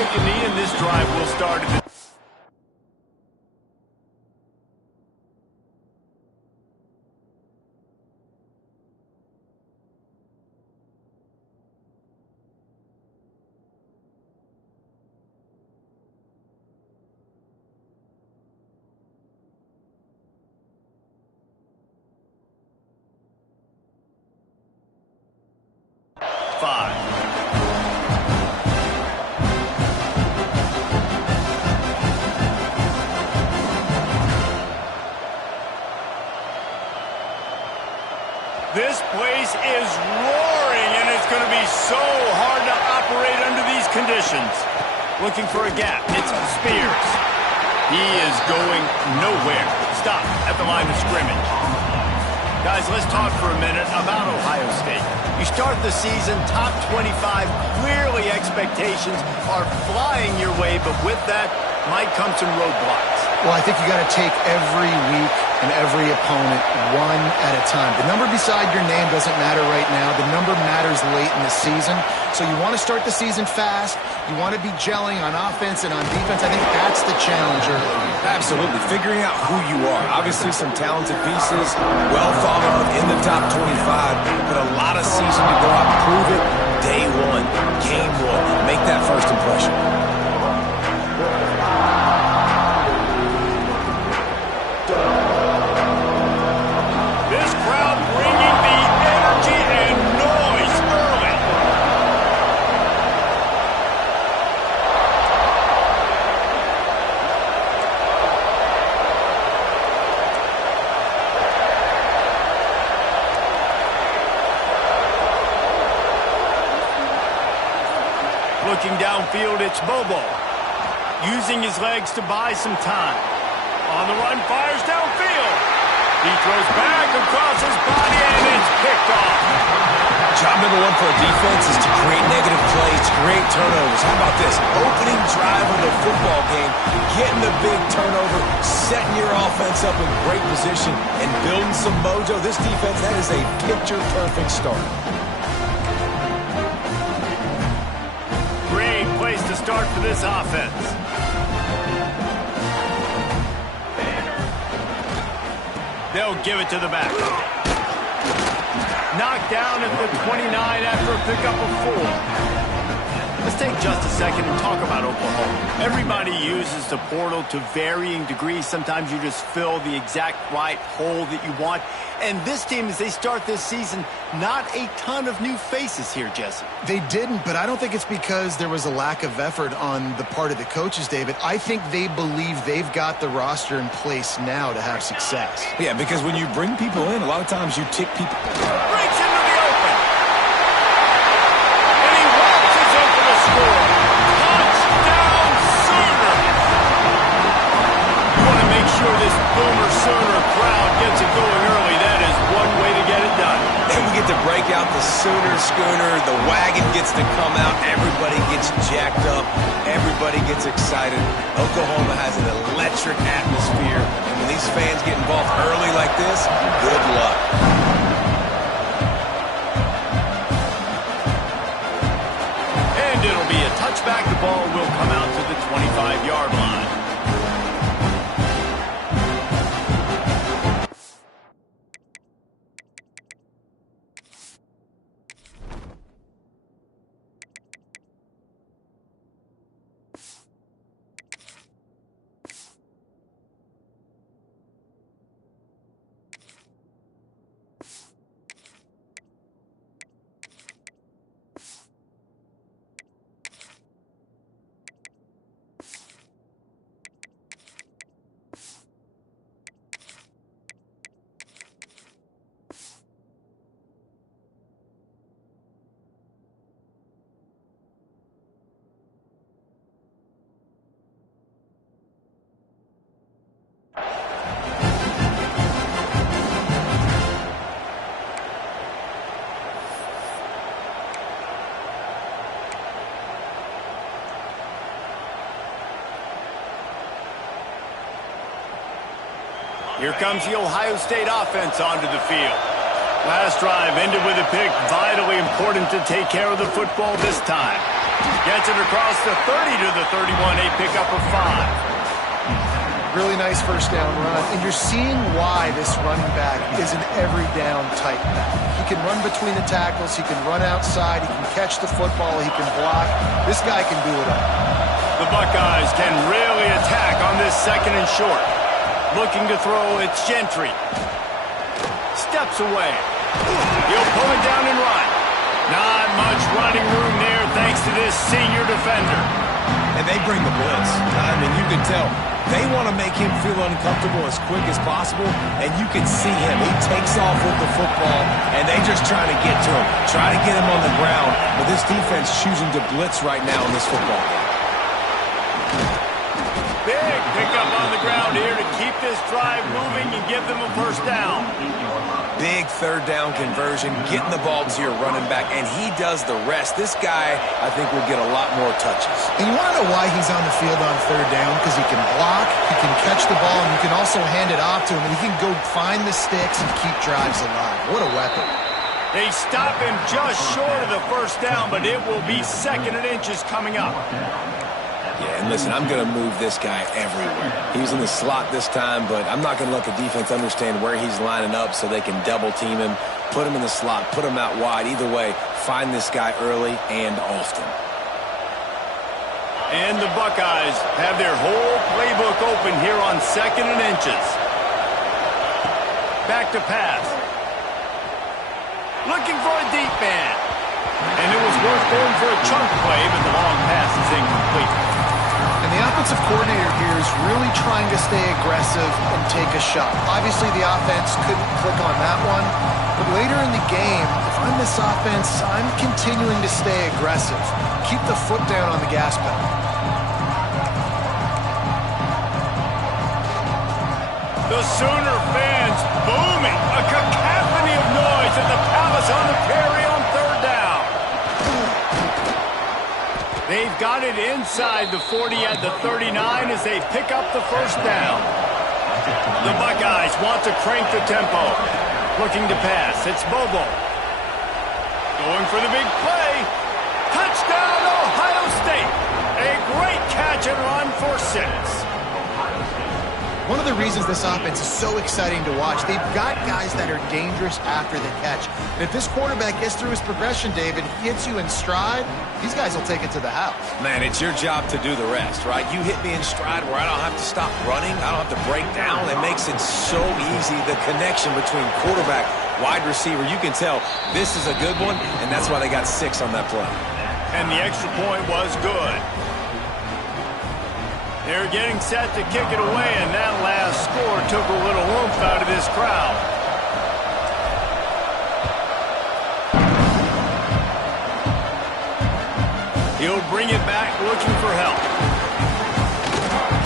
take a knee, and this drive will start at the... This place is roaring, and it's going to be so hard to operate under these conditions. Looking for a gap. It's Spears. He is going nowhere. Stop at the line of scrimmage. Guys, let's talk for a minute about Ohio State. You start the season top 25. Clearly expectations are flying your way, but with that might come some roadblocks. Well, I think you got to take every week and every opponent one at a time. The number beside your name doesn't matter right now. The number matters late in the season. So you want to start the season fast. You want to be gelling on offense and on defense. I think that's the challenge early. Absolutely. Figuring out who you are. Obviously some talented pieces, well thought of in the top 25, but a lot of season to go out and prove it. Day one, game one. Make that first impression. This crowd bringing the energy and noise early. Looking downfield, it's Bobo. Using his legs to buy some time. On the run, fires downfield. He throws back across his body, and it's picked off. Job number one for a defense is to create negative plays, to create turnovers. How about this? Opening drive of the football game, getting the big turnover, setting your offense up in great position, and building some mojo. This defense, that is a picture-perfect start. Great place to start for this offense. They'll give it to the back. Knocked down at the 29 after a pickup of 4. Let's take just a second and talk about Oklahoma. Everybody uses the portal to varying degrees. Sometimes you just fill the exact right hole that you want. And this team, as they start this season, not a ton of new faces here, Jesse. They didn't, but I don't think it's because there was a lack of effort on the part of the coaches, David. I think they believe they've got the roster in place now to have success. Yeah, because when you bring people in, a lot of times you tick people. Breaks into the open. And he walks in for the score. Touchdown, Sooner. You want to make sure this Boomer Sooner crowd gets it going early. That is one way to get it done. And we get to break out the Sooner schooner. The wagon gets to come out. Everybody gets jacked up. Everybody gets excited. Oklahoma has an electric atmosphere. And when these fans get involved early like this, good luck. And it'll be a touchback. The ball will come out to the 25-yard line. Here comes the Ohio State offense onto the field. Last drive ended with a pick. Vitally important to take care of the football this time. Gets it across the 30 to the 31. A pickup of 5. Really nice first down run. And you're seeing why this running back is an every down type back. He can run between the tackles. He can run outside. He can catch the football. He can block. This guy can do it all. The Buckeyes can really attack on this second and short. Looking to throw, it's Gentry. Steps away. He'll pull it down and run. Not much running room there thanks to this senior defender. And they bring the blitz. I mean, you can tell. They want to make him feel uncomfortable as quick as possible, and you can see him. He takes off with the football, and they just try to get to him, try to get him on the ground. But this defense choosing to blitz right now in this football game. Big pickup on the ground here to keep this drive moving and give them a first down. Big third down conversion, getting the ball to your running back, and he does the rest. This guy, I think, will get a lot more touches. And you want to know why he's on the field on third down? Because he can block, he can catch the ball, and you can also hand it off to him, and he can go find the sticks and keep drives alive. What a weapon. They stop him just short of the first down, but it will be second and inches coming up. Yeah, and listen, I'm going to move this guy everywhere. He was in the slot this time, but I'm not going to let the defense understand where he's lining up so they can double team him, put him in the slot, put him out wide. Either way, find this guy early and often. And the Buckeyes have their whole playbook open here on second and inches. Back to pass. Looking for a deep man. And it was worth going for a chunk play, but the long pass is incomplete. And the offensive coordinator here is really trying to stay aggressive and take a shot. Obviously, the offense couldn't click on that one. But later in the game, if I'm this offense, I'm continuing to stay aggressive. Keep the foot down on the gas pedal. The Sooner fans booming. A cacophony of noise at the Palace on the Prairie on third down. They've got it inside the 40 at the 39 as they pick up the first down. The Buckeyes want to crank the tempo. Looking to pass. It's Bobo. Going for the big play. Touchdown, Ohio State. A great catch and run for 6. One of the reasons this offense is so exciting to watch, they've got guys that are dangerous after the catch. And if this quarterback gets through his progression, David, hits you in stride, these guys will take it to the house. Man, it's your job to do the rest, right? You hit me in stride where I don't have to stop running. I don't have to break down. It makes it so easy, the connection between quarterback, wide receiver. You can tell this is a good one, and that's why they got 6 on that play. And the extra point was good. They're getting set to kick it away, and that last score took a little oomph out of this crowd. He'll bring it back looking for help.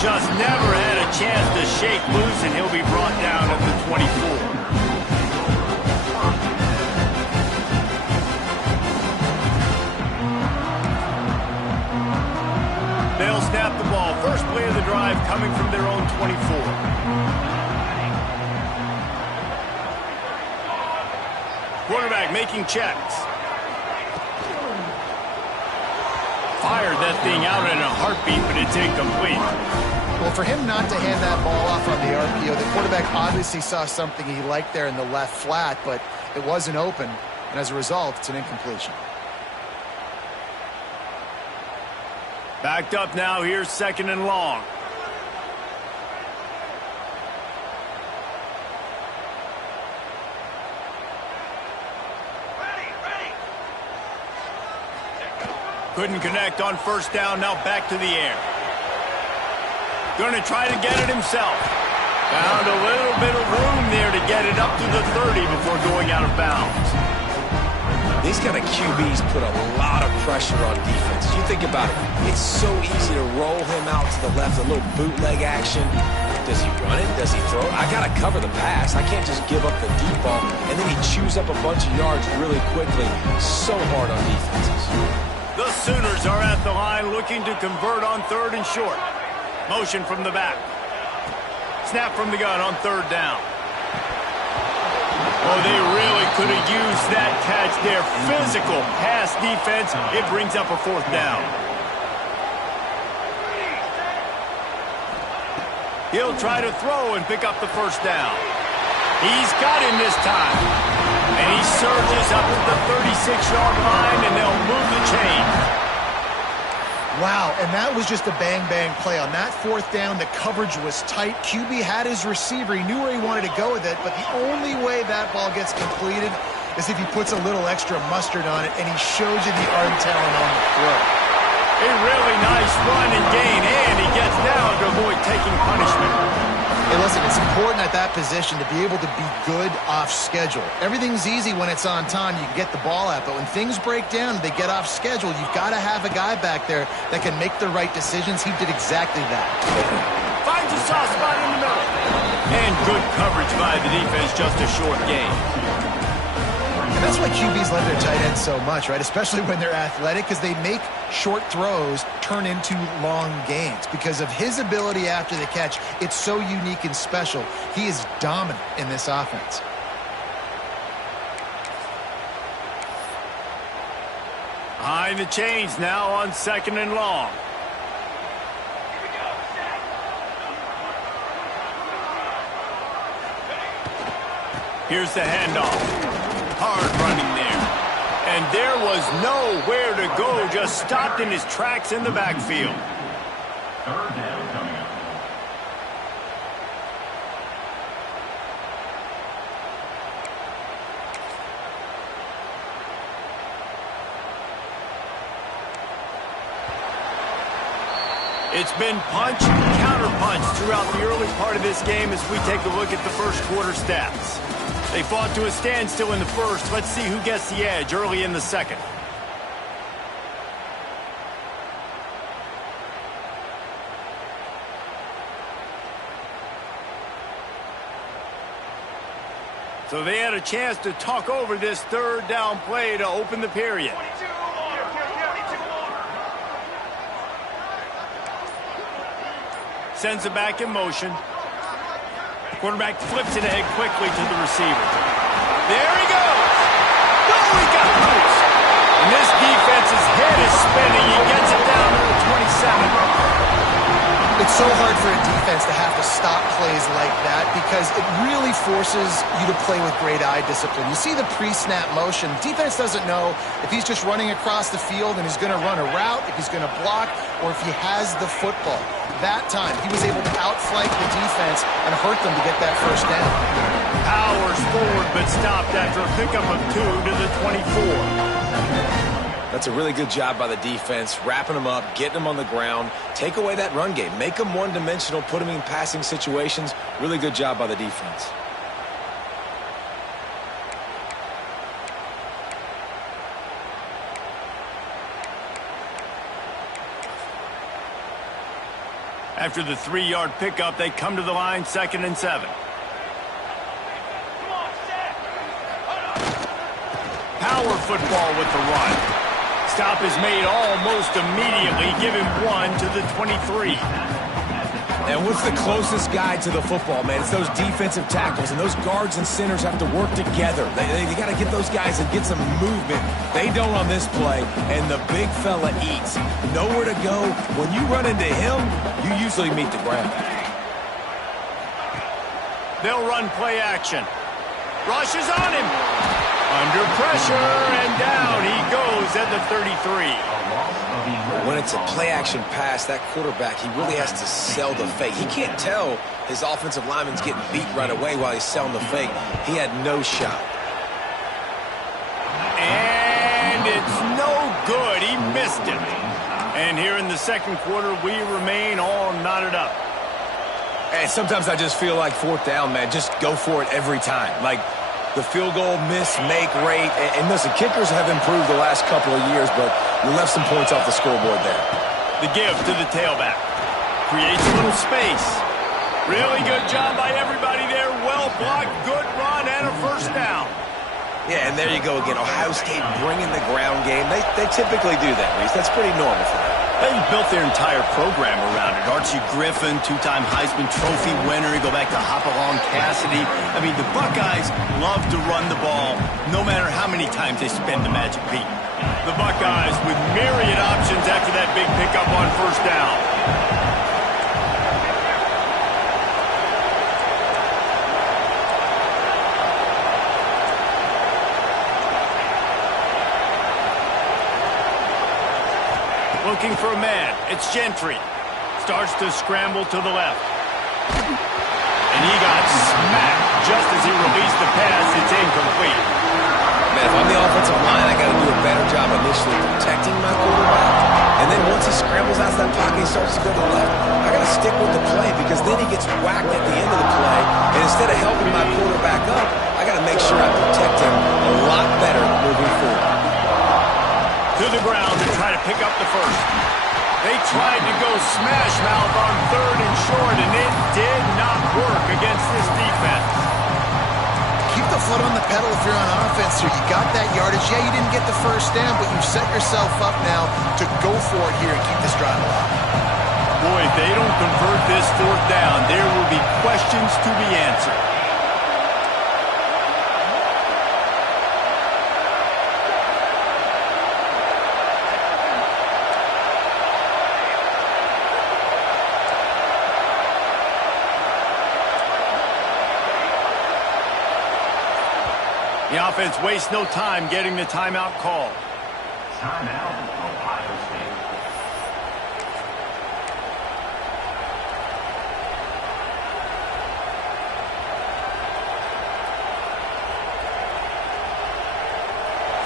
Just never had a chance to shake loose, and he'll be brought down at the 24. They'll snap the ball. First play of the drive coming from their own 24. Quarterback making checks. Fired that thing out in a heartbeat, but it's incomplete. Well, for him not to hand that ball off on the RPO, the quarterback obviously saw something he liked there in the left flat, but it wasn't open, and as a result, it's an incompletion. Backed up now, here's second and long. Couldn't connect on first down, now back to the air. Going to try to get it himself. Found a little bit of room there to get it up to the 30 before going out of bounds. These kind of QBs put a lot of pressure on defense. You think about it, it's so easy to roll him out to the left, a little bootleg action. Does he run it? Does he throw it? I got to cover the pass. I can't just give up the deep ball, and then he chews up a bunch of yards really quickly. So hard on defenses. The Sooners are at the line looking to convert on third and short. Motion from the back. Snap from the gun on third down. Oh, they really could have used that catch there. Physical pass defense. It brings up a 4th down. He'll try to throw and pick up the 1st down. He's got him this time. And he surges up to the 36-yard line, and they'll move the chain. Wow, and that was just a bang-bang play. On that 4th down, the coverage was tight. QB had his receiver. He knew where he wanted to go with it, but the only way that ball gets completed is if he puts a little extra mustard on it, and he shows you the arm talent on the throw. A really nice run and gain, and he gets down to avoid taking punishment. Hey, listen, it's important at that position to be able to be good off schedule. Everything's easy when it's on time. You can get the ball out, but when things break down and they get off schedule, you've got to have a guy back there that can make the right decisions. He did exactly that. Finds a soft spot in the middle. And good coverage by the defense, just a short gain. And that's why QBs love their tight ends so much, right? Especially when they're athletic, because they make short throws turn into long gains. Because of his ability after the catch, it's so unique and special. He is dominant in this offense. Behind the chains now on 2nd and long. Here's the handoff. Hard running there. And there was nowhere to go. Just stopped in his tracks in the backfield. 3rd down coming up. It's been punch, counter-punch throughout the early part of this game as we take a look at the first quarter stats. They fought to a standstill in the first. Let's see who gets the edge early in the second. So they had a chance to talk over this 3rd down play to open the period. Sends it back in motion. Quarterback flips it ahead quickly to the receiver. There he goes. No, he got loose. And this defense's head is spinning. He gets it down to the 27. It's so hard for a defense to have to stop plays like that because it really forces you to play with great eye discipline. You see the pre-snap motion. Defense doesn't know if he's just running across the field and he's going to run a route, if he's going to block, or if he has the football. That time, he was able to outflank the defense and hurt them to get that 1st down. Powers forward, but stopped after a pickup of 2 to the 24. That's a really good job by the defense, wrapping them up, getting them on the ground. Take away that run game. Make them one-dimensional, put them in passing situations. Really good job by the defense. After the 3-yard pickup, they come to the line, 2nd and 7. Power football with the run. Stop is made almost immediately. Give him 1 to the 23. And what's the closest guy to the football, man? It's those defensive tackles, and those guards and centers have to work together. They got to get those guys and get some movement. They don't on this play, and the big fella eats. Nowhere to go. When you run into him, you usually meet the ground. They'll run play action. Rushes on him. Under pressure, and down he goes at the 33. When it's a play-action pass, that quarterback, he really has to sell the fake. He can't tell his offensive lineman's getting beat right away while he's selling the fake. He had no shot. And it's no good. He missed it. And here in the second quarter, we remain all knotted up. And sometimes I just feel like 4th down, man, just go for it every time. Like, the field goal miss-make rate. And listen, kickers have improved the last couple of years, but we left some points off the scoreboard there. The give to the tailback. Creates a little space. Really good job by everybody there. Well blocked, good run, and a 1st down. Yeah, and there you go again. Ohio State bringing the ground game. They typically do that, Reese. That's pretty normal for them. They've built their entire program around it. Archie Griffin, two-time Heisman Trophy winner. You go back to Hopalong Cassidy. I mean, the Buckeyes love to run the ball no matter how many times they spend the magic beat. The Buckeyes with myriad options after that big pickup on first down. Looking for a man. It's Gentry. Starts to scramble to the left. And he got smacked just as he released the pass. It's incomplete. Man, if I'm the offensive line, I got to do a better job initially protecting my quarterback. And then once he scrambles out of that pocket, he starts to go to the left. I got to stick with the play because then he gets whacked at the end of the play. And instead of helping my quarterback up, I got to make sure I protect him a lot better moving forward. To the ground to try to pick up the first. They tried to go smash mouth on third and short, and it did not work against this defense. Keep the foot on the pedal if you're on offense here. You got that yardage. Yeah, you didn't get the first down, but you've set yourself up now to go for it here and keep this drive alive. Boy, if they don't convert this fourth down, there will be questions to be answered. The offense wastes no time getting the timeout call. Timeout, Ohio State.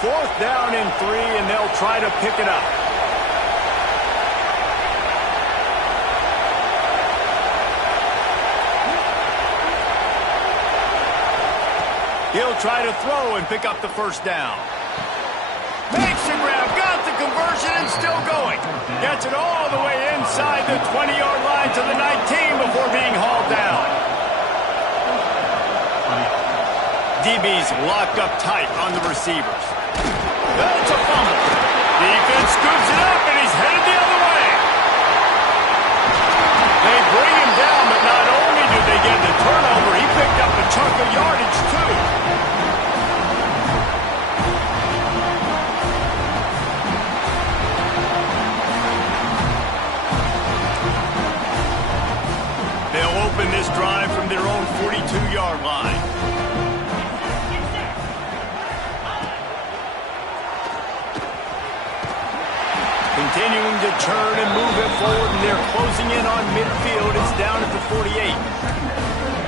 Fourth down and 3, and they'll try to pick it up. He'll try to throw and pick up the first down. Makes the grab, got the conversion, and still going. Gets it all the way inside the 20-yard line to the 19 before being hauled down. DB's locked up tight on the receivers. That's a fumble. Defense scoops it up, and he's headed the other way. They bring him down, but not only did they get the turnover, he picked up a chunk of yardage, too. They'll open this drive from their own 42-yard line. Continuing to turn and move it forward, and they're closing in on midfield. It's down at the 48.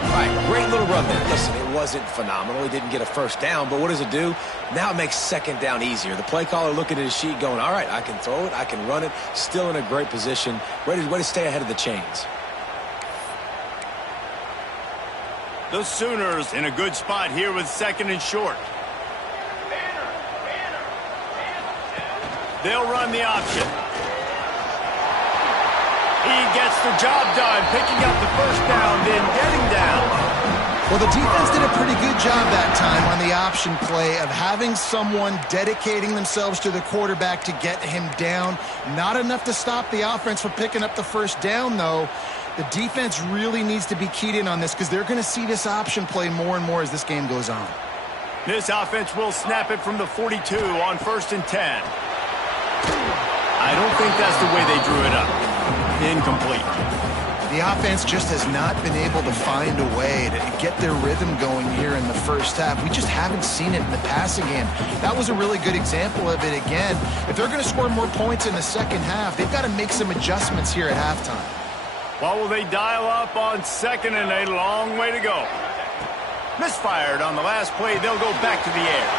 All right, great little run there. Listen, it wasn't phenomenal. He didn't get a first down, but what does it do? Now it makes second down easier. The play caller looking at his sheet going, all right, I can throw it, I can run it, still in a great position, ready to stay ahead of the chains. The Sooners in a good spot here with second and short. They'll run the option. He gets the job done, picking up the first down, then getting down. Well, the defense did a pretty good job that time on the option play of having someone dedicating themselves to the quarterback to get him down. Not enough to stop the offense from picking up the first down, though. The defense really needs to be keyed in on this because they're going to see this option play more and more as this game goes on. This offense will snap it from the 42 on 1st and 10. I don't think that's the way they drew it up. Incomplete. The offense just has not been able to find a way to get their rhythm going here in the first half. We just haven't seen it in the passing game. That was a really good example of it again. If they're going to score more points in the second half, they've got to make some adjustments here at halftime. What will they dial up on 2nd and a long way to go? Misfired on the last play. They'll go back to the air.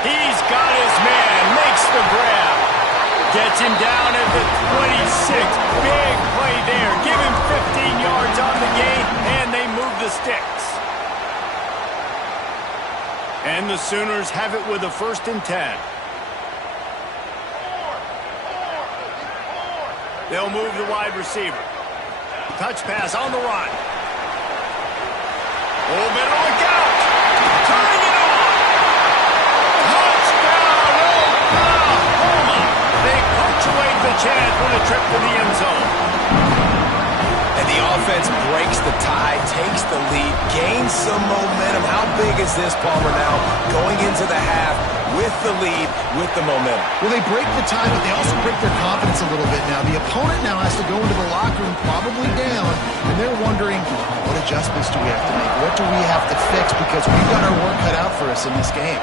He's got his man. Makes the grab. Gets him down at the 26. Big play there. Give him 15 yards on the gain, and they move the sticks. And the Sooners have it with a 1st and 10. They'll move the wide receiver. Touch pass on the run. Oh, better look out. Turning it on. Touchdown, Oklahoma. They punctuate the chance for the trip to the end zone. And the offense breaks the tie, takes the lead, gains some momentum. How big is this, Palmer, now? Going into the half with the lead, with the momentum. Well, they break the tie, but they also break their confidence a little bit now. The opponent now has to go into the locker room probably down, and they're wondering, what adjustments do we have to make? What do we have to fix? Because we've got our work cut out for us in this game.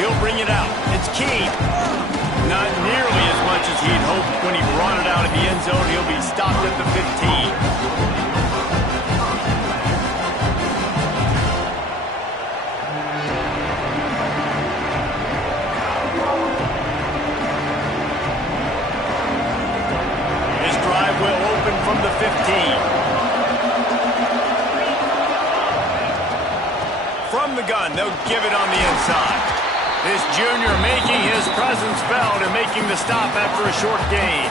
He'll bring it out. It's key. Not nearly as much as he'd hoped when he brought it out of the end zone. He'll be stopped at the 15. His drive will open from the 15. From the gun, they'll give it on the inside. This junior making his presence felt and making the stop after a short gain.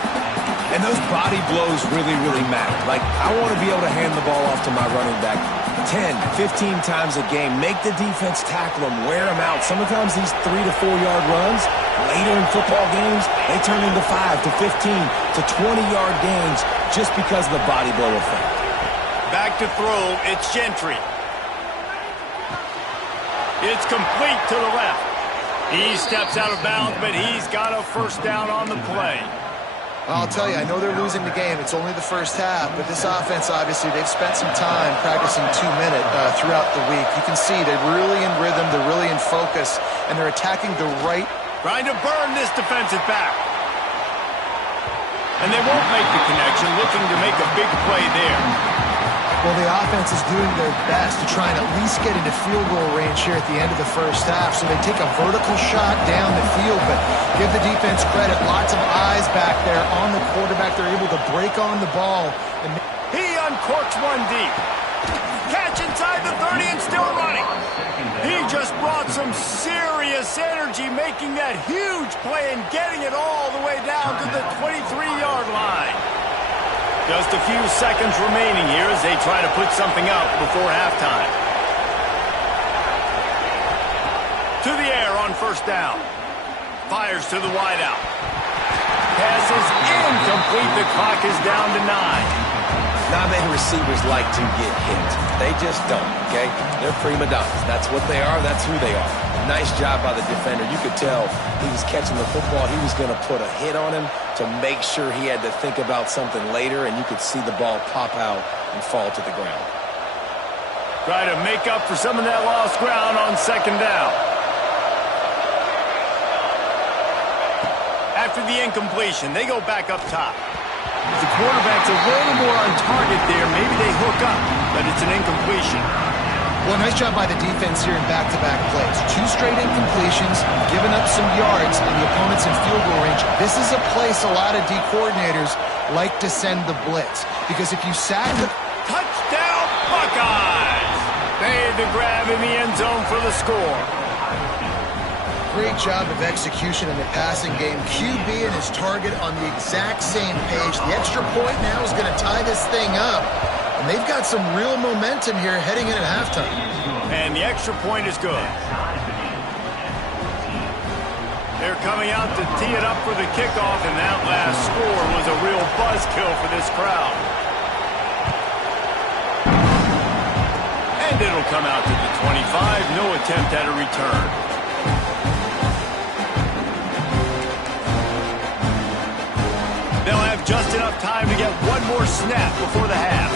And those body blows really, really matter. Like, I want to be able to hand the ball off to my running back 10, 15 times a game. Make the defense tackle him, wear him out. Sometimes these 3 to 4 yard runs, later in football games, they turn into 5 to 15 to 20-yard gains just because of the body blow effect. Back to throw, it's Gentry. It's complete to the left. He steps out of bounds, but he's got a first down on the play. I'll tell you, I know they're losing the game. It's only the first half, but this offense, obviously, they've spent some time practicing 2-minute throughout the week. You can see they're really in rhythm, they're really in focus, and they're attacking the right. Trying to burn this defensive back. And they won't make the connection, looking to make a big play there. Well, the offense is doing their best to try and at least get into field goal range here at the end of the first half. So they take a vertical shot down the field, but give the defense credit. Lots of eyes back there on the quarterback. They're able to break on the ball. And he uncorks one deep. Catch inside the 30 and still running. He just brought some serious energy, making that huge play and getting it all the way down to the 23-yard line. Just a few seconds remaining here as they try to put something up before halftime. To the air on first down. Fires to the wideout. Pass is incomplete. The clock is down to 9. Not many receivers like to get hit. They just don't, okay? They're prima donnas. That's what they are. That's who they are. Nice job by the defender. You could tell he was catching the football. He was going to put a hit on him to make sure he had to think about something later, and you could see the ball pop out and fall to the ground. Try to make up for some of that lost ground on second down. After the incompletion, they go back up top. If the quarterback's a little more on target there, maybe they hook up, but it's an incompletion. Well, nice job by the defense here in back-to-back plays. 2 straight incompletions, giving up some yards, and the opponent's in field goal range. This is a place a lot of D coordinators like to send the blitz, because if you sack the... Touchdown, Buckeyes! Made the grab in the end zone for the score. Great job of execution in the passing game. QB and his target on the exact same page. The extra point now is going to tie this thing up. And they've got some real momentum here heading in at halftime. And the extra point is good. They're coming out to tee it up for the kickoff, and that last score was a real buzzkill for this crowd. And it'll come out to the 25. No attempt at a return. They'll have just enough time to get one more snap before the half.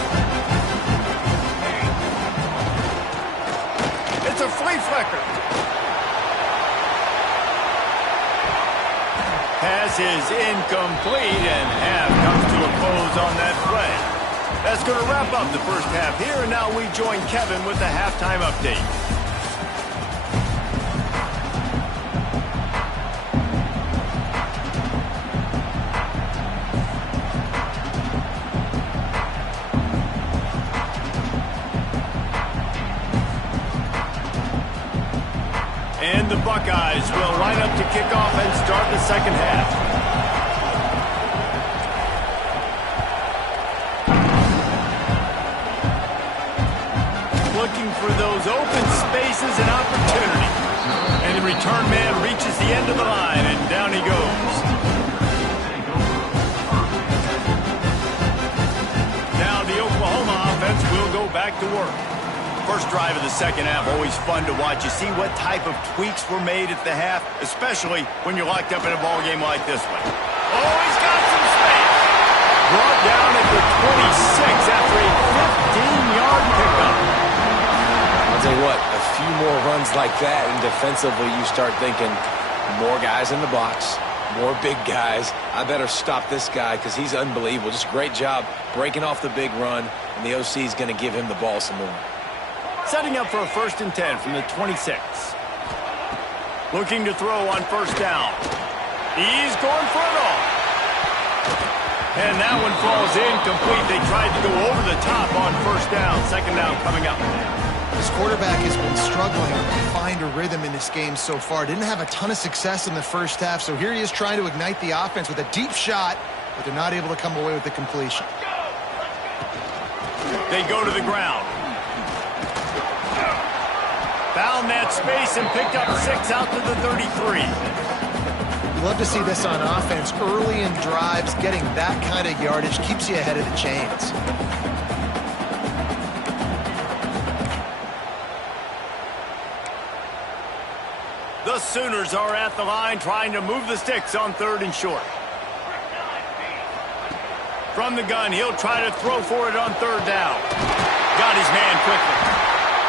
It's a flea flicker. Pass is incomplete, and half comes to a close on that play. That's going to wrap up the first half here, and now we join Kevin with the halftime update. And the Buckeyes will line up to kick off and start the second half. Looking for those open spaces and opportunities. And the return man reaches the end of the line, and down he goes. Now the Oklahoma offense will go back to work. First drive of the second half, always fun to watch. You see what type of tweaks were made at the half, especially when you're locked up in a ball game like this one. Oh, he's got some space. Brought down at the 26 after a 15-yard pickup. I'll tell you what, a few more runs like that, and defensively you start thinking, more guys in the box, more big guys. I better stop this guy because he's unbelievable. Just a great job breaking off the big run, and the OC is going to give him the ball some more. Setting up for a 1st and 10 from the 26. Looking to throw on first down. He's going for it all. And that one falls incomplete. They tried to go over the top on first down. Second down coming up. This quarterback has been struggling to find a rhythm in this game so far. Didn't have a ton of success in the first half, so here he is trying to ignite the offense with a deep shot, but they're not able to come away with the completion. They go to the ground. Found that space and picked up 6 out to the 33. You love to see this on offense. Early in drives, getting that kind of yardage keeps you ahead of the chains. The Sooners are at the line trying to move the sticks on 3rd and short. From the gun, he'll try to throw for it on 3rd down. Got his man quickly.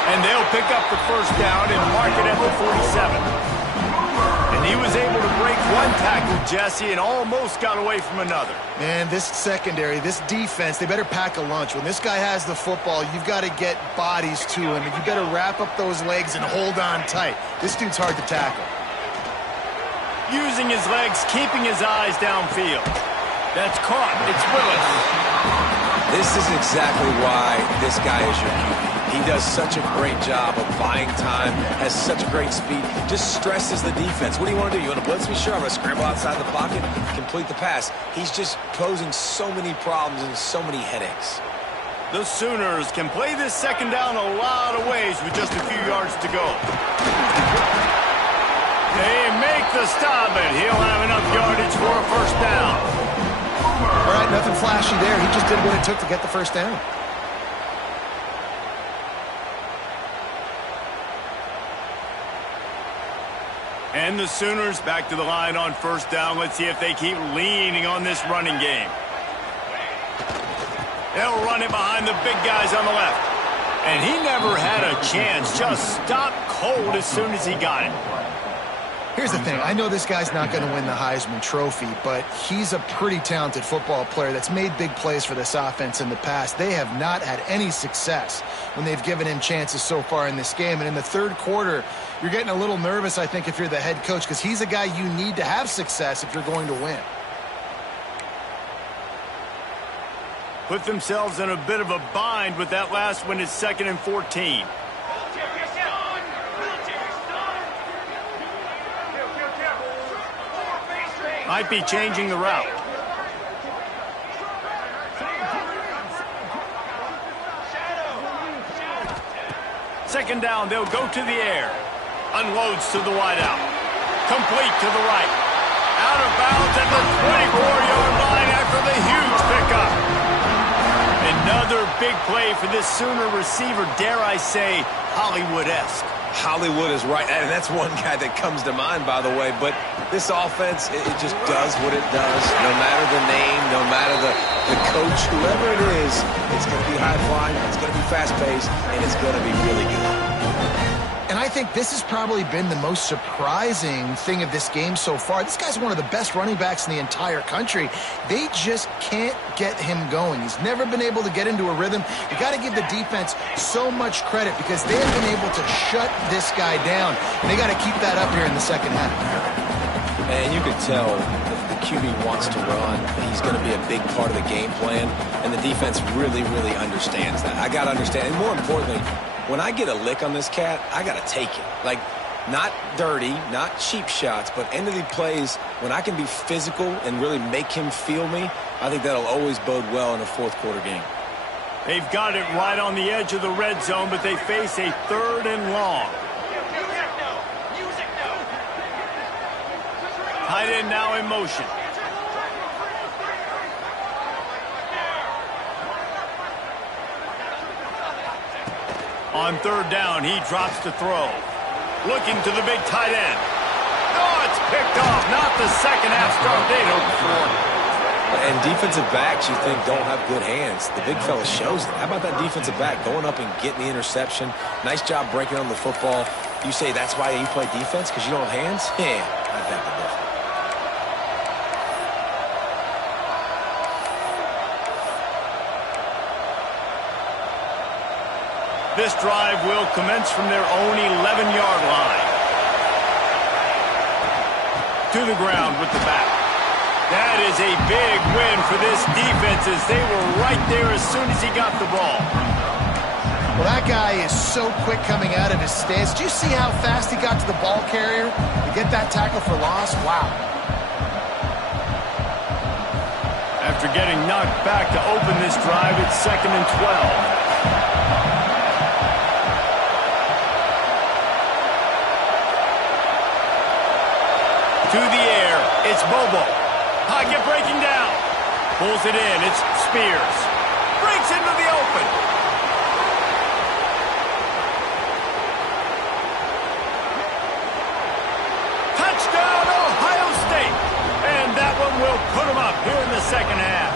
And they'll pick up the first down and mark it at the 47. And he was able to break one tackle, Jesse, and almost got away from another. Man, this secondary, this defense, they better pack a lunch. When this guy has the football, you've got to get bodies to him, and you better wrap up those legs and hold on tight. This dude's hard to tackle. Using his legs, keeping his eyes downfield. That's caught. It's Willis. This is exactly why this guy is your QB. He does such a great job of buying time, has such a great speed, just stresses the defense. What do you want to do? You want to blitz me? Sure, I'm going to scramble outside the pocket, complete the pass. He's just posing so many problems and so many headaches. The Sooners can play this second down a lot of ways with just a few yards to go. They make the stop, and he'll have enough yardage for a first down. All right, nothing flashy there. He just did what it took to get the first down. And the Sooners back to the line on first down. Let's see if they keep leaning on this running game. They'll run it behind the big guys on the left. And he never had a chance. Just stopped cold as soon as he got it. Here's the thing. I know this guy's not going to win the Heisman Trophy, but he's a pretty talented football player that's made big plays for this offense in the past. They have not had any success when they've given him chances so far in this game. And in the third quarter, you're getting a little nervous, I think, if you're the head coach, because he's a guy you need to have success if you're going to win. Put themselves in a bit of a bind with that last one. It's 2nd and 14. Might be changing the route. Second down, they'll go to the air. Unloads to the wideout. Complete to the right. Out of bounds at the 24-yard line after the huge pickup. Another big play for this Sooner receiver, dare I say, Hollywood-esque. Hollywood is right, and that's one guy that comes to mind, by the way. But this offense, it just does what it does. No matter the name, no matter the coach, whoever it is, it's going to be high-flying, it's going to be fast-paced, and it's going to be really good. And I think this has probably been the most surprising thing of this game so far. This guy's one of the best running backs in the entire country. They just can't get him going. He's never been able to get into a rhythm. You got to give the defense so much credit because they have been able to shut this guy down. And they got to keep that up here in the second half. And you could tell that the QB wants to run. He's going to be a big part of the game plan. And the defense really, really understands that. I got to understand. And more importantly, when I get a lick on this cat, I got to take it. Like, not dirty, not cheap shots, but end of the plays, when I can be physical and really make him feel me, I think that'll always bode well in a fourth quarter game. They've got it right on the edge of the red zone, but they face a 3rd and long. Tight end now in motion. On third down, he drops to throw. Looking to the big tight end. Oh, it's picked off. Not the second half start they'd hoped for. And defensive backs, you think, don't have good hands. The big fella shows it. How about that defensive back going up and getting the interception? Nice job breaking on the football. You say that's why you play defense, because you don't have hands? Yeah, I think the difference. This drive will commence from their own 11-yard line. To the ground with the back. That is a big win for this defense as they were right there as soon as he got the ball. Well, that guy is so quick coming out of his stance. Did you see how fast he got to the ball carrier to get that tackle for loss? Wow. After getting knocked back to open this drive, it's 2nd and 12. To the air, it's Bobo. Pocket breaking down. Pulls it in. It's Spears. Breaks into the open. Touchdown, Ohio State. And that one will put them up here in the second half.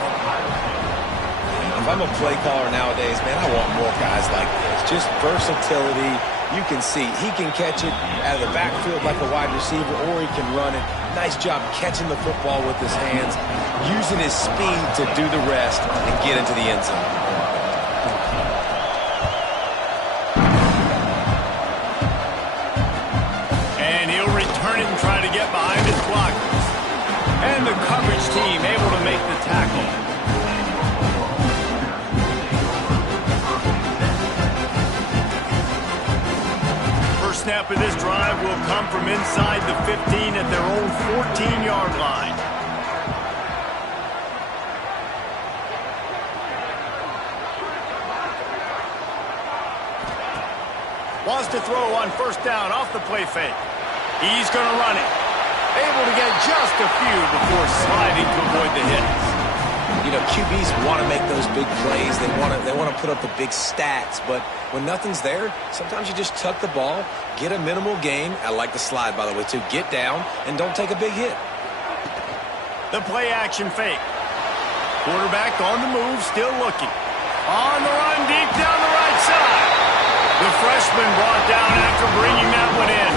If I'm a play caller nowadays, man, I want more guys like this. Just versatility. You can see he can catch it out of the backfield like a wide receiver, or he can run it. Nice job catching the football with his hands, using his speed to do the rest and get into the end zone. And he'll return it and try to get behind his blockers. And the coverage team able to make the tackle. Snap of this drive will come from inside the 15 at their own 14-yard line. Wants to throw on first down off the play fake. He's going to run it. Able to get just a few before sliding to avoid the hits. You know, QBs want to make those big plays. They want to put up the big stats. But when nothing's there, sometimes you just tuck the ball, get a minimal gain. I like the slide, by the way, too. Get down and don't take a big hit. The play action fake. Quarterback on the move, still looking. On the run, deep down the right side. The freshman brought down after bringing that one in.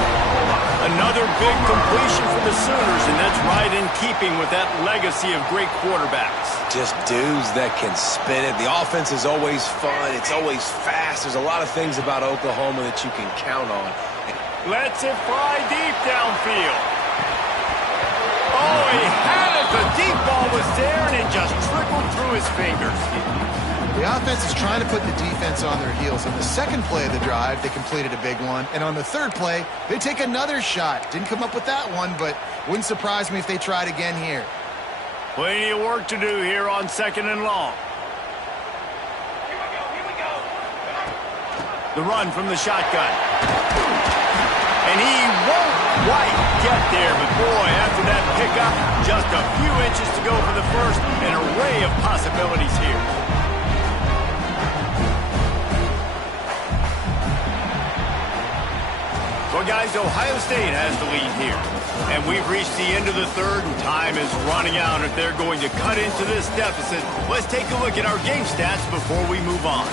Another big completion for the Sooners, and that's right in keeping with that legacy of great quarterbacks. Just dudes that can spin it. The offense is always fun. It's always fast. There's a lot of things about Oklahoma that you can count on. Lets it fly deep downfield. Oh, he had it. The deep ball was there, and it just trickled through his fingers. The offense is trying to put the defense on their heels. On the second play of the drive, they completed a big one. And on the third play, they take another shot. Didn't come up with that one, but wouldn't surprise me if they tried again here. Plenty of work to do here on 2nd and long. The run from the shotgun. And he won't quite get there, but boy, after that pickup, just a few inches to go for the first. An array of possibilities here. Well, guys, Ohio State has the lead here. And we've reached the end of the third, and time is running out. If they're going to cut into this deficit, let's take a look at our game stats before we move on.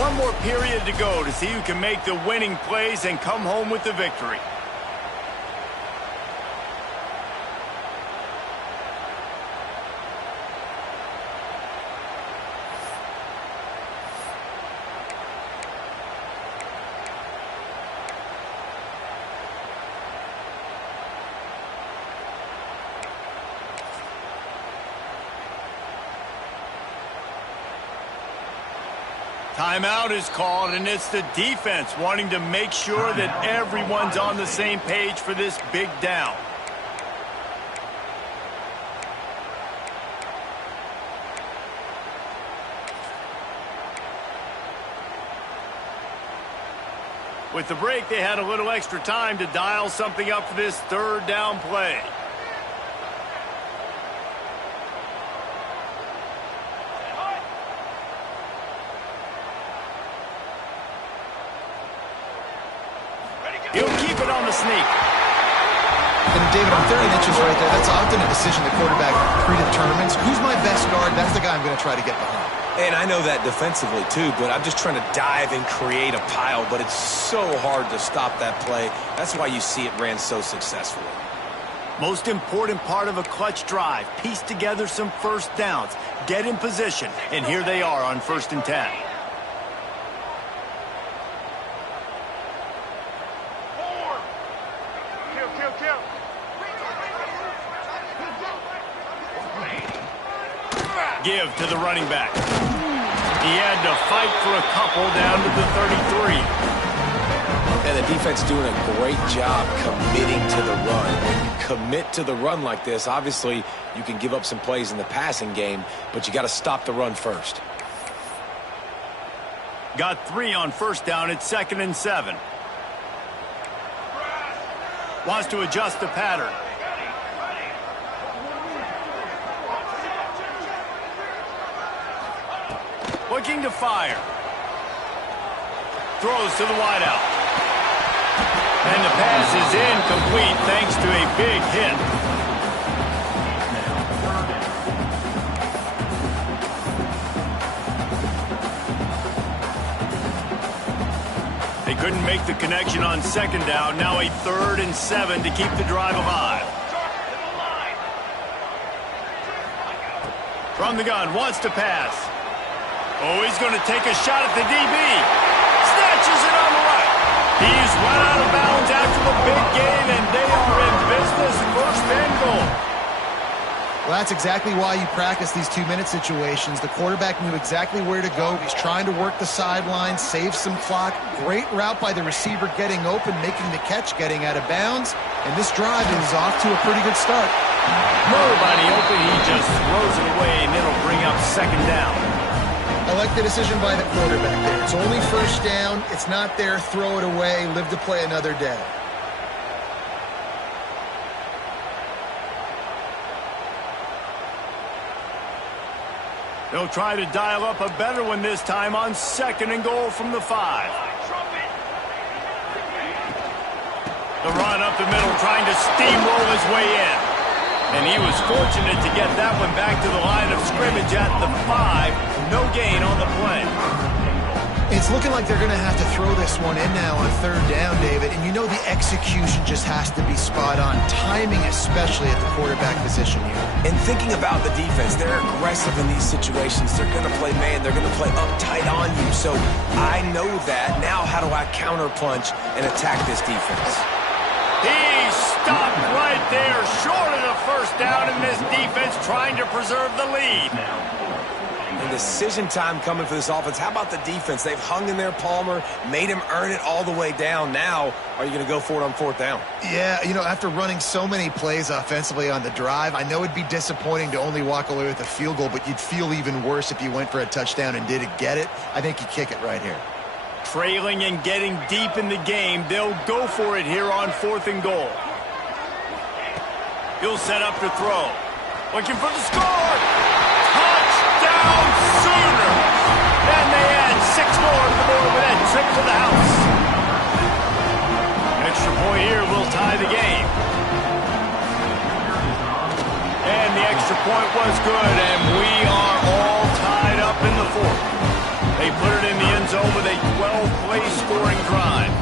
One more period to go to see who can make the winning plays and come home with the victory. Timeout is called, and it's the defense wanting to make sure that everyone's on the same page for this big down. With the break, they had a little extra time to dial something up for this third down play. He'll keep it on the sneak. And David, on 30 inches right there, that's often a decision the quarterback predetermines. Who's my best guard? That's the guy I'm going to try to get behind. And I know that defensively, too, but I'm just trying to dive and create a pile, but it's so hard to stop that play. That's why you see it ran so successfully. Most important part of a clutch drive. Piece together some first downs. Get in position. And here they are on 1st and 10. Give to the running back. He had to fight for a couple down to the 33. And the defense doing a great job committing to the run. When you commit to the run like this, obviously you can give up some plays in the passing game, but you got to stop the run first. Got 3 on 1st down at 2nd and 7. Wants to adjust the pattern. Looking to fire. Throws to the wideout. And the pass is incomplete thanks to a big hit. They couldn't make the connection on 2nd down. Now a 3rd and 7 to keep the drive alive. From the gun, wants to pass. Oh, he's going to take a shot at the DB. Snatches it on the right. He's run out of bounds after the big gain, and they are in business. 1st and goal. Well, that's exactly why you practice these 2-minute situations. The quarterback knew exactly where to go. He's trying to work the sideline, save some clock. Great route by the receiver getting open, making the catch, getting out of bounds. And this drive is off to a pretty good start. Nobody open. He just throws it away, and it'll bring up 2nd down. I like the decision by the quarterback there. It's only 1st down. It's not there. Throw it away. Live to play another day. They'll try to dial up a better one this time on 2nd and goal from the 5. The run up the middle, trying to steamroll his way in. And he was fortunate to get that one back to the line of scrimmage at the 5. No gain on the play. It's looking like they're going to have to throw this one in now on 3rd down, David. And you know the execution just has to be spot on. Timing, especially at the quarterback position here. And thinking about the defense, they're aggressive in these situations. They're going to play man. They're going to play uptight on you. So I know that. Now how do I counterpunch and attack this defense? He stopped right there, short of the 1st down, and this defense trying to preserve the lead. And decision time coming for this offense. How about the defense? They've hung in there, Palmer, made him earn it all the way down. Now, are you going to go for it on 4th down? Yeah, you know, after running so many plays offensively on the drive, I know it'd be disappointing to only walk away with a field goal, but you'd feel even worse if you went for a touchdown and didn't get it. I think you kick it right here. Trailing and getting deep in the game, they'll go for it here on 4th and goal. He'll set up to throw. Looking for the score! Touchdown Sooners! And they add 6 more to the board with that trip to the house. Extra point here will tie the game. And the extra point was good, and we are all tied up in the 4th. They put it in the end zone with a 12-play scoring drive.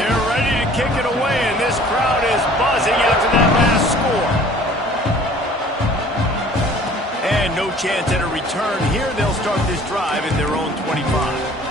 They're ready to kick it away, and this crowd is buzzing after that last score. And no chance at a return here. They'll start this drive in their own 25.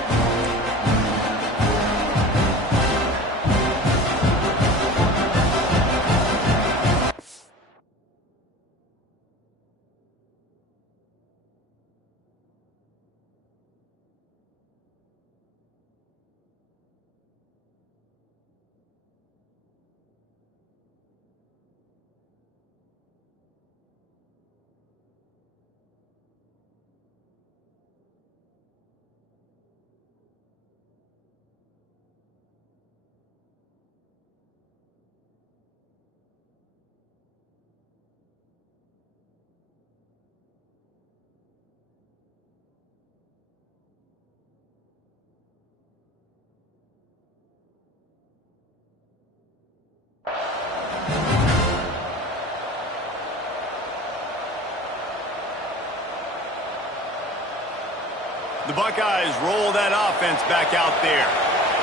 The Buckeyes roll that offense back out there.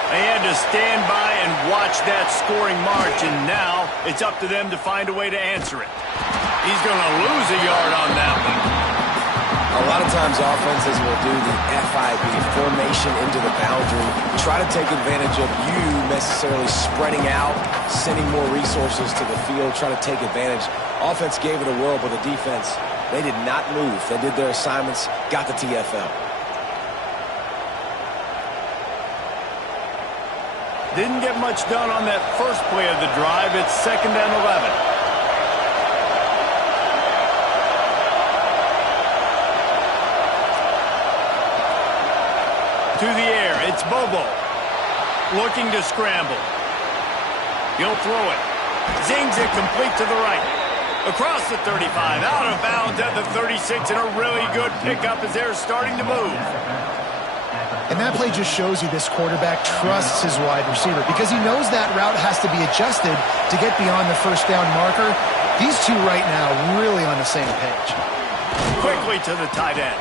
They had to stand by and watch that scoring march, and now it's up to them to find a way to answer it. He's going to lose a yard on that one. A lot of times offenses will do the FIB, formation into the boundary, try to take advantage of you necessarily spreading out, sending more resources to the field, try to take advantage. Offense gave it a whirl, but the defense, they did not move. They did their assignments, got the TFL. Didn't get much done on that first play of the drive. It's 2nd and 11. To the air, it's Bobo. Looking to scramble. He'll throw it. Zings it complete to the right. Across the 35, out of bounds at the 36, and a really good pickup as they're starting to move. And that play just shows you this quarterback trusts his wide receiver because he knows that route has to be adjusted to get beyond the first down marker. These two right now really on the same page. Quickly to the tight end.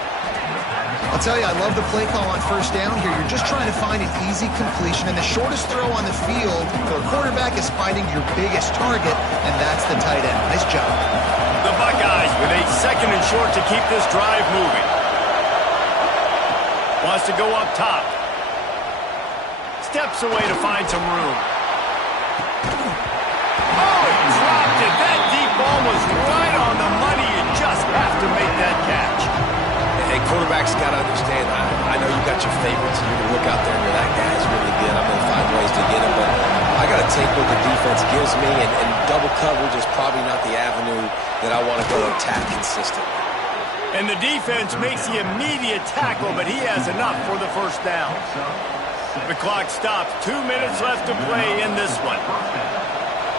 I'll tell you, I love the play call on first down here. You're just trying to find an easy completion, and the shortest throw on the field for a quarterback is finding your biggest target, and that's the tight end. Nice job. The Buckeyes with a 2nd and short to keep this drive moving. Wants to go up top. Steps away to find some room. Oh, he dropped it. That deep ball was right on the money. You just have to make that catch. Hey, quarterbacks got to understand, I know you got your favorites, and you're going to look out there and go, that guy's really good. I'm going to find ways to get him, but I got to take what the defense gives me, and double coverage is probably not the avenue that I want to go attack consistently. And the defense makes the immediate tackle, but he has enough for the first down. The clock stops. 2 minutes left to play in this one.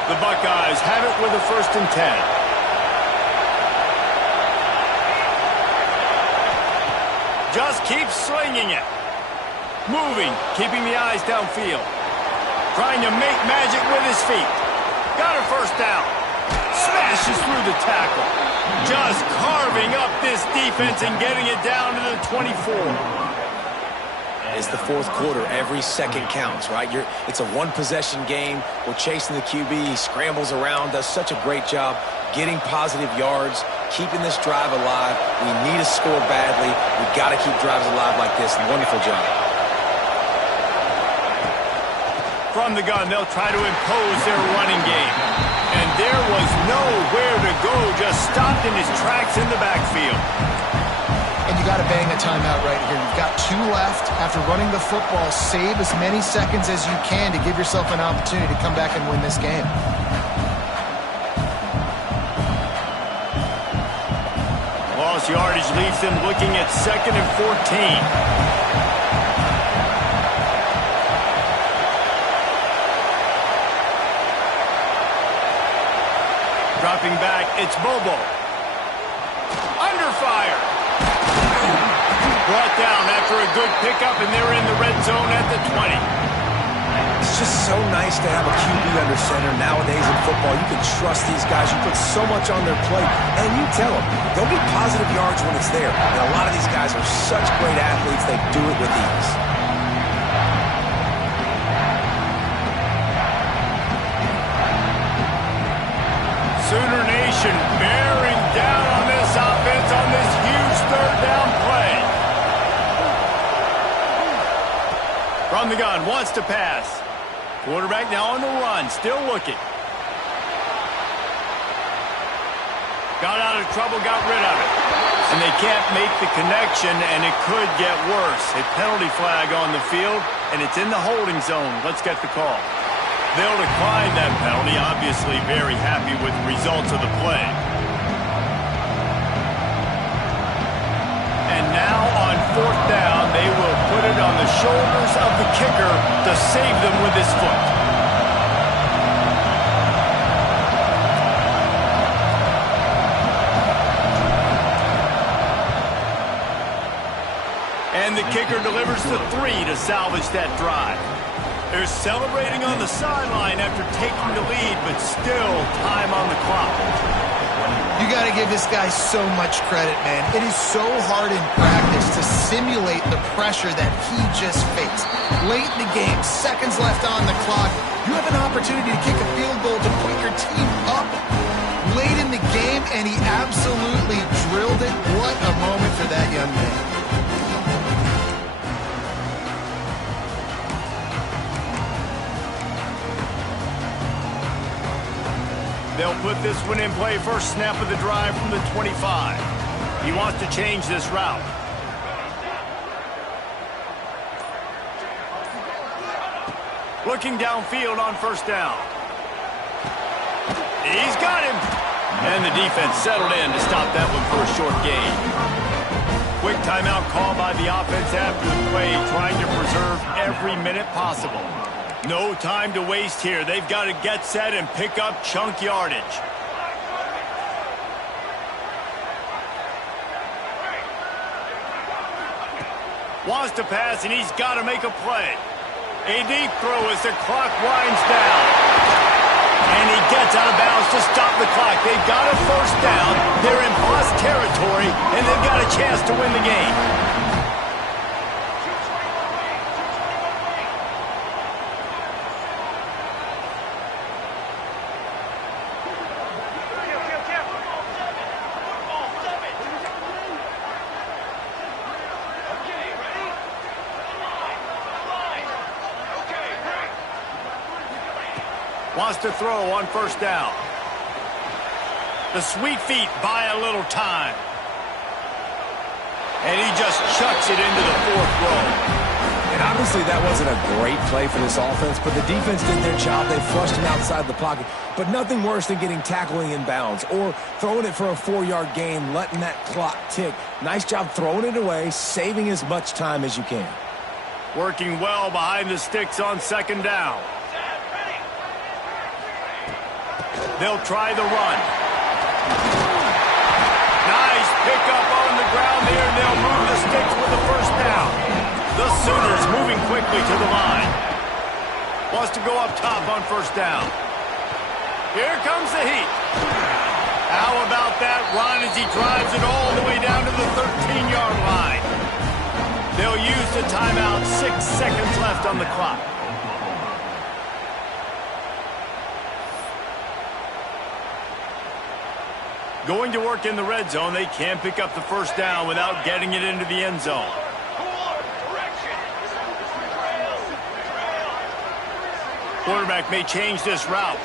The Buckeyes have it with a 1st and 10. Just keeps slinging it. Moving, keeping the eyes downfield. Trying to make magic with his feet. Got a first down. Smashes through the tackle. Just carving up this defense and getting it down to the 24. It's the 4th quarter. Every second counts, right? It's a one-possession game. We're chasing the QB. He scrambles around, does such a great job getting positive yards, keeping this drive alive. We need to score badly. We got to keep drives alive like this. Wonderful job. From the gun, they'll try to impose their running game. And there was nowhere to go, just stopped in his tracks in the backfield. And you got to bang a timeout right here. You've got 2 left. After running the football, save as many seconds as you can to give yourself an opportunity to come back and win this game. Lost yardage leaves them looking at 2nd and 14. Dropping back, it's Bobo. Under fire. Brought down after a good pickup, and they're in the red zone at the 20. It's just so nice to have a QB under center nowadays in football. You can trust these guys. You put so much on their plate, and you tell them, go get positive yards when it's there. And a lot of these guys are such great athletes, they do it with ease. Sooner Nation bearing down on this offense on this huge 3rd down play. From the gun, wants to pass. Quarterback now on the run, still looking. Got out of trouble, got rid of it. And they can't make the connection, and it could get worse. A penalty flag on the field, and it's in the holding zone. Let's get the call. They'll decline that penalty, obviously very happy with the results of the play. And now on 4th down, they will put it on the shoulders of the kicker to save them with his foot. And the kicker delivers the 3 to salvage that drive. They're celebrating on the sideline after taking the lead, but still time on the clock. You got to give this guy so much credit, man. It is so hard in practice to simulate the pressure that he just faced. Late in the game, seconds left on the clock, you have an opportunity to kick a field goal to put your team up late in the game, and he absolutely drilled it. What a moment for that young man. They'll put this one in play first snap of the drive from the 25. He wants to change this route. Looking downfield on first down. He's got him. And the defense settled in to stop that one for a short gain. Quick timeout call by the offense after the play, trying to preserve every minute possible. No time to waste here. They've got to get set and pick up chunk yardage. Wants to pass, and he's got to make a play. A deep throw as the clock winds down. And he gets out of bounds to stop the clock. They've got a first down. They're in plus territory, and they've got a chance to win the game. Wants to throw on first down. The sweet feet buy a little time. And he just chucks it into the fourth row. And obviously that wasn't a great play for this offense, but the defense did their job. They flushed him outside the pocket. But nothing worse than getting tackling in bounds or throwing it for a 4-yard gain, letting that clock tick. Nice job throwing it away, saving as much time as you can. Working well behind the sticks on second down. They'll try the run. Nice pickup on the ground there. They'll move the sticks with the first down. The Sooners moving quickly to the line. Wants to go up top on first down. Here comes the heat. How about that run as he drives it all the way down to the 13-yard line? They'll use the timeout. 6 seconds left on the clock. Going to work in the red zone. They can't pick up the first down without getting it into the end zone. Quarterback may change this route.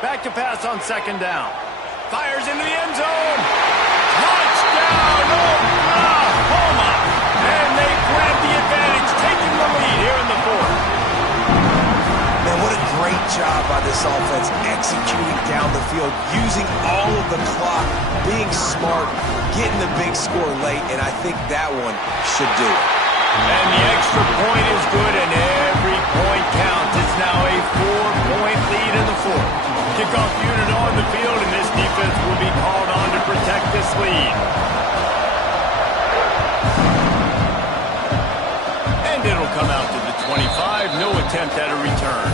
Back to pass on second down. Fires into the end zone. Touchdown, Oklahoma! And they grab the advantage, taking the lead here in the fourth. Man, what a great job by this offense executing down the field, using all of the clock, being smart, getting the big score late, and I think that one should do it. And the extra point is good, and every point counts. It's now a 4-point lead in the fourth. Kickoff unit on the field, and this defense will be called on to protect this lead. And it'll come out to the 25. No attempt at a return.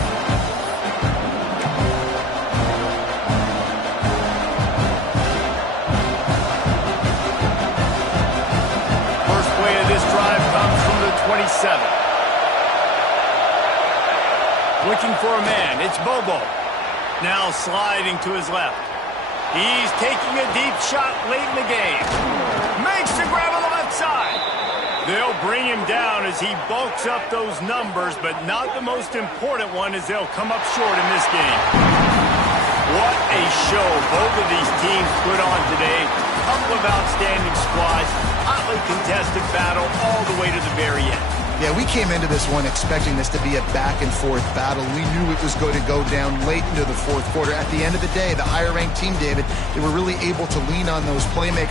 First play of this drive comes from the 27. Looking for a man. It's Bobo. Now sliding to his left. He's taking a deep shot late in the game. Makes the grab on the left side. They'll bring him down as he bulks up those numbers, but not the most important one as they'll come up short in this game. What a show both of these teams put on today. Couple of outstanding squads, hotly contested battle all the way to the very end. Yeah, we came into this one expecting this to be a back-and-forth battle. We knew it was going to go down late into the fourth quarter. At the end of the day, the higher-ranked team, David, they were really able to lean on those playmakers